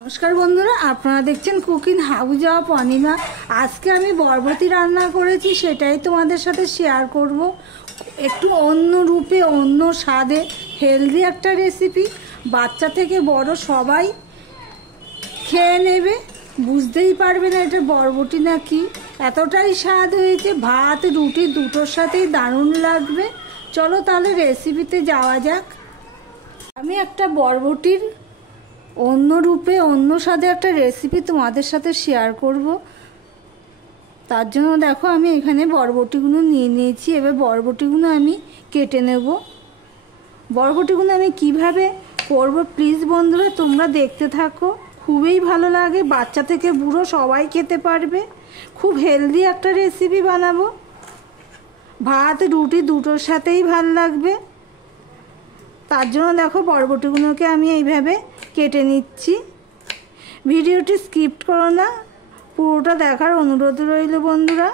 নমস্কার বন্ধুরা, আপনারা দেখছেন কুকিং হাউস অফ অনিমা। আজকে আমি বরবটি রান্না করেছি, সেটাই তোমাদের সাথে শেয়ার করব। একটু অন্য রূপে, অন্য স্বাদে হেলদি একটা রেসিপি। বাচ্চা থেকে বড় সবাই খেয়ে নেবে, বুঝতেই পারবে না এটা বরবটি না কি। এতটাই স্বাদ হয়েছে, ভাত রুটি দুটোর সাথেই দারুণ লাগবে। চলো তাহলে রেসিপিতে যাওয়া যাক। আমি একটা বরবটির অন্য রূপে, অন্য স্বাদে একটা রেসিপি তোমাদের সাথে শেয়ার করব। তার জন্য দেখো আমি এখানে বরবটিগুলো নিয়ে নিয়েছি। এবার বরবটিগুলো আমি কেটে নেব। বরবটিগুলো আমি কিভাবে করব প্লিজ বন্ধুরা তোমরা দেখতে থাকো। খুবই ভালো লাগে, বাচ্চা থেকে বুড়ো সবাই খেতে পারবে। খুব হেলদি একটা রেসিপি বানাবো, ভাত রুটি দুটোর সাথেই ভাল লাগবে। তার জন্য দেখো বরবটিগুলোকে আমি এইভাবে কেটে নিচ্ছি। ভিডিওটি স্কিপ করো না, পুরোটা দেখার অনুরোধ রইল বন্ধুরা।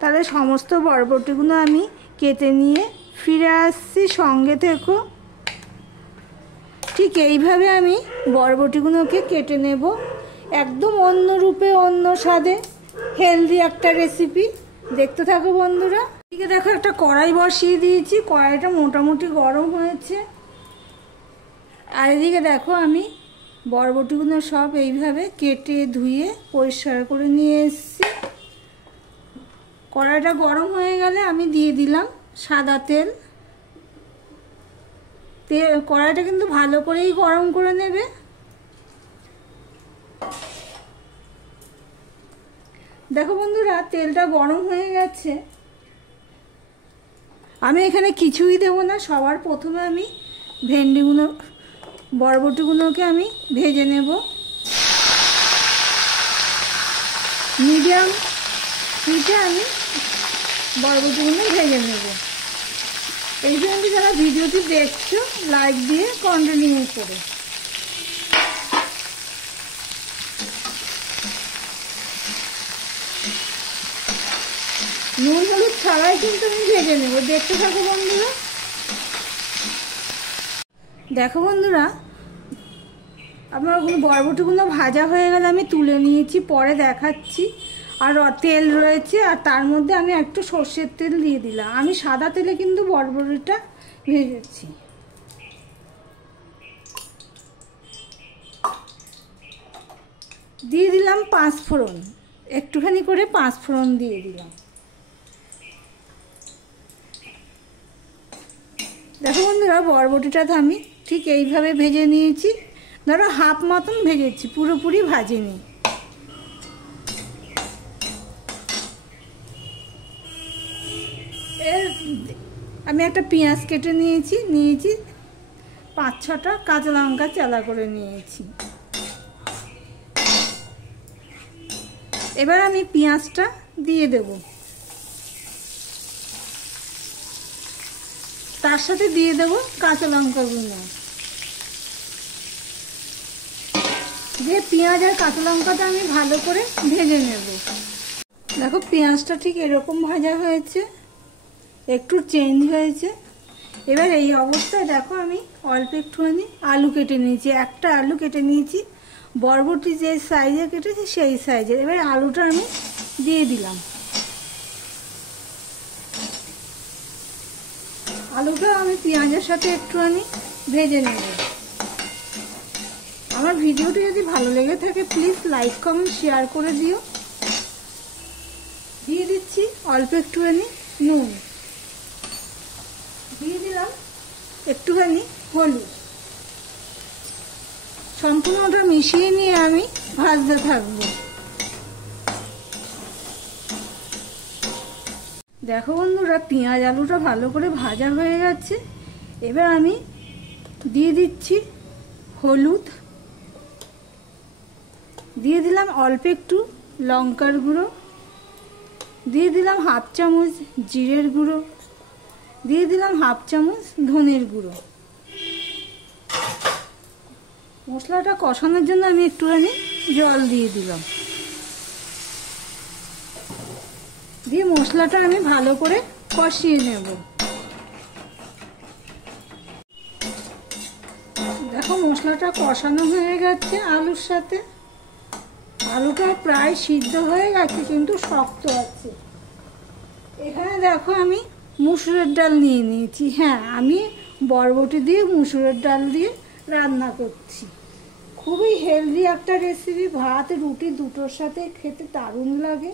তাহলে সমস্ত বরবটিগুলো আমি কেটে নিয়ে ফিরে আসছি, সঙ্গে থেকো। ঠিক এইভাবে আমি বরবটিগুলোকে কেটে নেব। একদম অন্য রূপে, অন্য স্বাদে হেলদি একটা রেসিপি। দেখতে থাকো বন্ধুরা। এদিকে দেখো একটা কড়াই বসিয়ে দিয়েছি, কড়াইটা মোটামুটি গরম হয়েছে। আর এদিকে দেখো আমি বরবটিগুলো সব এইভাবে কেটে ধুয়ে পরিষ্কার করে নিয়ে এসেছি। কড়াইটা গরম হয়ে গেলে আমি দিয়ে দিলাম সাদা তেল। কড়াইটা কিন্তু ভালো করেই গরম করে নেবে। দেখো বন্ধুরা তেলটা গরম হয়ে গেছে। আমি এখানে কিছুই দেবো না, সবার প্রথমে আমি ভেন্ডিগুলো, বরবটিগুলোকে আমি ভেজে নেব। মিডিয়াম হিটে আমি বরবটিগুলো ভেজে নেব। এই জন্য যারা ভিডিওটি দেখছো লাইক দিয়ে কন্টিনিউ করে। নুন হলুদ ছাড়াই কিন্তু আমি ভেজে নেব। দেখতে থাকো বন্ধুরা। দেখো বন্ধুরা আমার বরবটিগুলো ভাজা হয়ে গেলে আমি তুলে নিয়েছি, পরে দেখাচ্ছি। আর তেল রয়েছে, আর তার মধ্যে আমি একটু সর্ষের তেল দিয়ে দিলাম। আমি সাদা তেলে কিন্তু বরবটিটা ভেজেছি। দিয়ে দিলাম 5 ফোড়ন, একটুখানি করে 5 ফোড়ন দিয়ে দিলাম। দেখো বন্ধুরা বরবটিটা তো আমি ঠিক এইভাবে ভেজে নিয়েছি। ধরো হাফ মতন ভেজেছি, পুরোপুরি ভাজিনি। আমি একটা পেঁয়াজ কেটে নিয়েছি 5-6টা কাঁচা লঙ্কা চালা করে নিয়েছি। এবার আমি পেঁয়াজটা দিয়ে দেব, তার সাথে দিয়ে দেব কাঁচা লঙ্কাগুলো। দিয়ে পেঁয়াজ আর কাঁচা লঙ্কাটা আমি ভালো করে ভেজে নেব। দেখো পেঁয়াজটা ঠিক এরকম ভাজা হয়েছে, একটু চেঞ্জ হয়েছে। এবার এই অবস্থায় দেখো আমি অল্প একটুখানি আলু কেটে নিয়েছি, একটা আলু কেটে নিয়েছি। বরবটি যে সাইজে কেটেছি সেই সাইজের। এবার আলুটা আমি দিয়ে দিলাম। আলুটা আমি পেঁয়াজের সাথে একটুখানি ভেজে নেব। আমার ভিডিওটি যদি ভালো লেগে থাকে প্লিজ লাইক কমেন্ট শেয়ার করে দিও। দিয়ে দিচ্ছি অল্প একটুখানি নুন, দিয়ে দিলাম একটুখানি হলুদ। সম্পূর্ণটা মিশিয়ে নিয়ে আমি ভাজতে থাকবো। দেখো বন্ধুরা পেঁয়াজ আলুটা ভালো করে ভাজা হয়ে গেছে। এবার আমি দিয়ে দিচ্ছি হলুদ, দিয়ে দিলাম অল্প একটু লঙ্কার গুঁড়ো, দিয়ে দিলাম হাফ চামচ জিরের গুঁড়ো, দিয়ে দিলাম হাফ চামচ ধনের গুঁড়ো। মশলাটা কষানোর জন্য আমি একটুখানি জল দিয়ে দিলাম। দিয়ে মশলাটা আমি ভালো করে কষিয়ে নেব। দেখো মশলাটা কষানো হয়ে গেছে আলুর সাথে। আলুটা প্রায় সিদ্ধ হয়ে গেছে কিন্তু শক্ত আছে। এখানে দেখো আমি মুসুরের ডাল নিয়ে নিয়েছি। হ্যাঁ, আমি বরবটি দিয়ে মুসুরের ডাল দিয়ে রান্না করছি। খুবই হেলদি একটা রেসিপি, ভাত রুটি দুটোর সাথে খেতে দারুণ লাগে,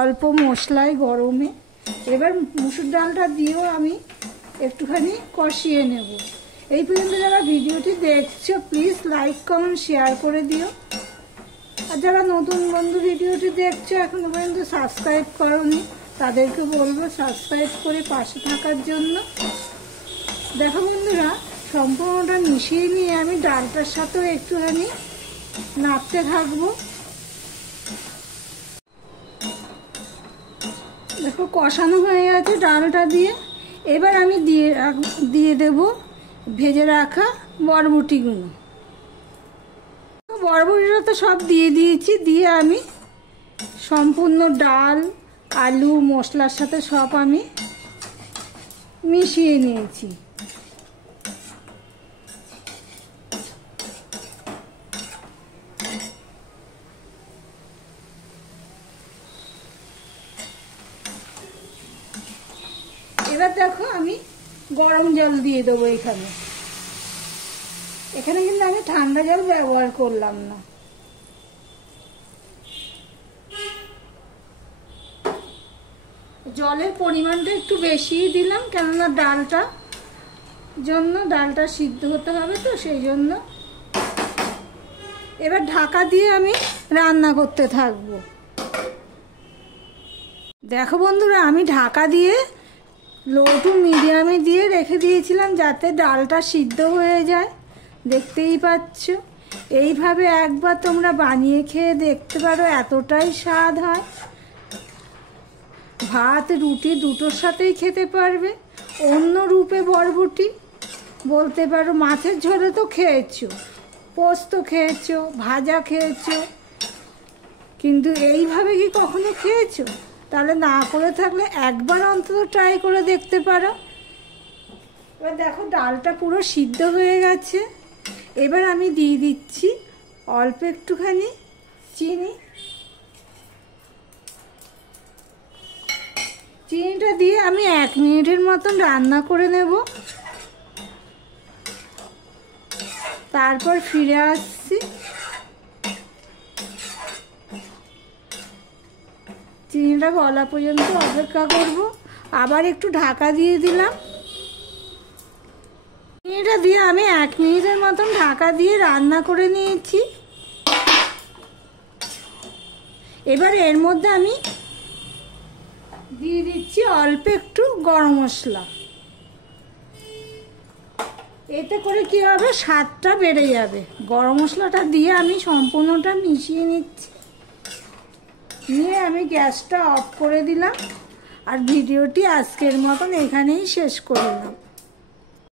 অল্প মশলায় গরমে। এবার মুসুর ডালটা দিয়েও আমি একটুখানি কষিয়ে নেব। এই পর্যন্ত যারা ভিডিওটি দেখছো প্লিজ লাইক কমেন্ট শেয়ার করে দিও। আর যারা নতুন বন্ধু ভিডিওটি দেখছো এখনো পর্যন্ত সাবস্ক্রাইব করোনি তাদেরকে বলবো সাবস্ক্রাইব করে পাশে থাকার জন্য। দেখো বন্ধুরা, সম্পূর্ণটা মিশিয়ে নিয়ে আমি ডালটার সাথেও একটুখানি নাড়তে থাকবো। দেখো কষানো হয়ে গেছে ডালটা দিয়ে। এবার আমি দিয়ে দেব ভেজে রাখা বরবটিগুলো। বরবটিটা তো সব দিয়ে দিয়েছি, দিয়ে আমি সম্পূর্ণ ডাল আলু মশলার সাথে সব আমি মিশিয়ে নিয়েছি। এবার দেখো আমি গরম জল দিয়ে দেবো। এখানে কিন্তু আমি ঠান্ডা জল ব্যবহার করলাম না। জলের পরিমাণটা একটু বেশিই দিলাম, কেননা ডালটা সিদ্ধ হতে হবে তো সেই জন্য। এবার ঢাকা দিয়ে আমি রান্না করতে থাকবো। দেখো বন্ধুরা, আমি ঢাকা দিয়ে লো টু মিডিয়ামে দিয়ে রেখে দিয়েছিলাম যাতে ডালটা সিদ্ধ হয়ে যায়। দেখতেই পাচ্ছ, এইভাবে একবার তোমরা বানিয়ে খেয়ে দেখতে পারো, এতটাই স্বাদ হয়। ভাত রুটি দুটোর সাথেই খেতে পারবে। অন্য রূপে বরবটি বলতে পারো, মাছের ঝোলে তো খেয়েছো, পোস্ত খেয়েছো, ভাজা খেয়েছো, কিন্তু এইভাবে কি কখনো খেয়েছো? তাহলে না করে থাকলে একবার অন্তত ট্রাই করে দেখতে পারো। এবার দেখো ডালটা পুরো সিদ্ধ হয়ে গেছে। এবার আমি দিয়ে দিচ্ছি অল্প একটুখানি চিনি। চিনিটা দিয়ে আমি 1 মিনিটের মতন রান্না করে নেব, তারপর ফিরে আসছি। চিনিটা গলা পর্যন্ত অপেক্ষা করব। আবার একটু ঢাকা দিয়ে দিলাম। চিনিটা দিয়ে আমি 1 মিনিটের মতন ঢাকা দিয়ে রান্না করে নিয়েছি। এবার এর মধ্যে আমি দিয়ে দিচ্ছি অল্প একটু গরম মশলা। এতে করে কি হবে, স্বাদটা বেড়ে যাবে। গরম মশলাটা দিয়ে আমি সম্পূর্ণটা মিশিয়ে নিচ্ছি। নিয়ে আমি গ্যাসটা অফ করে দিলাম আর ভিডিওটি আজকের মতন এখানেই শেষ করলাম।